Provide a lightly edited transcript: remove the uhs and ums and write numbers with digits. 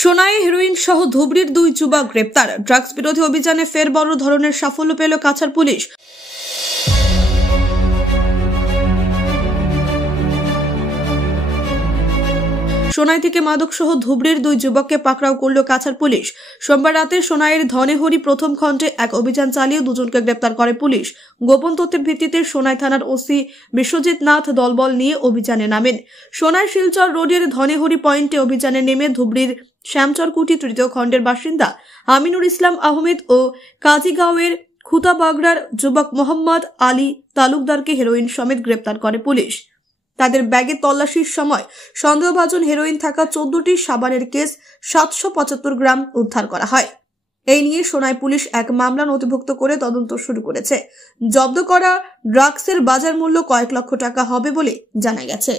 সোনায় হেরোইন সহ ধুবড়ীর 2 যুবক গ্রেপ্তার। ড্রাগস বিরোধী অভিযানে ফের বড় ধরনের সাফল্য পেল কাছাড় পুলিশ। সোনাই থেকে মাদক সহ ধুবড়ীর 2 যুবককে পাকড়াও করল কাছাড় পুলিশ। সোমবার রাতে সোনাইয়ের ধনেহরি প্রথম খণ্ডে এক অভিযান চালিয়ে দুজনকে গ্রেপ্তার করে পুলিশ। গোপন তথ্যের ভিত্তিতে সোনাই থানার ওসি বিশ্বজিৎ নাথ দলবল নিয়ে অভিযানে নামেন। সোনাই শিলচর রোডের ধনেহরি পয়েন্টে অভিযানে নেমে ধুবড়ীর শ্যামচরকুটি 3য় খণ্ডের বাসিন্দা আমিনুর ইসলাম আহমেদ ও কাজীগাঁওয়ের খুতাবাগড়ার যুবক মোহাম্মদ আলী তালুকদারকে হেরোইন সমেত গ্রেপ্তার করে পুলিশ। তাদের ব্যাগে তল্লাশির সময় সন্দেহভাজন হেরোইন থাকা 14টি সাবানের কেস 775 গ্রাম উদ্ধার করা হয়। এই নিয়ে সোনাই পুলিশ এক মামলা নথিভুক্ত করে তদন্ত শুরু করেছে। জব্দ করা ড্রাগসের বাজার মূল্য কয়েক লক্ষ টাকা হবে বলে জানা গেছে।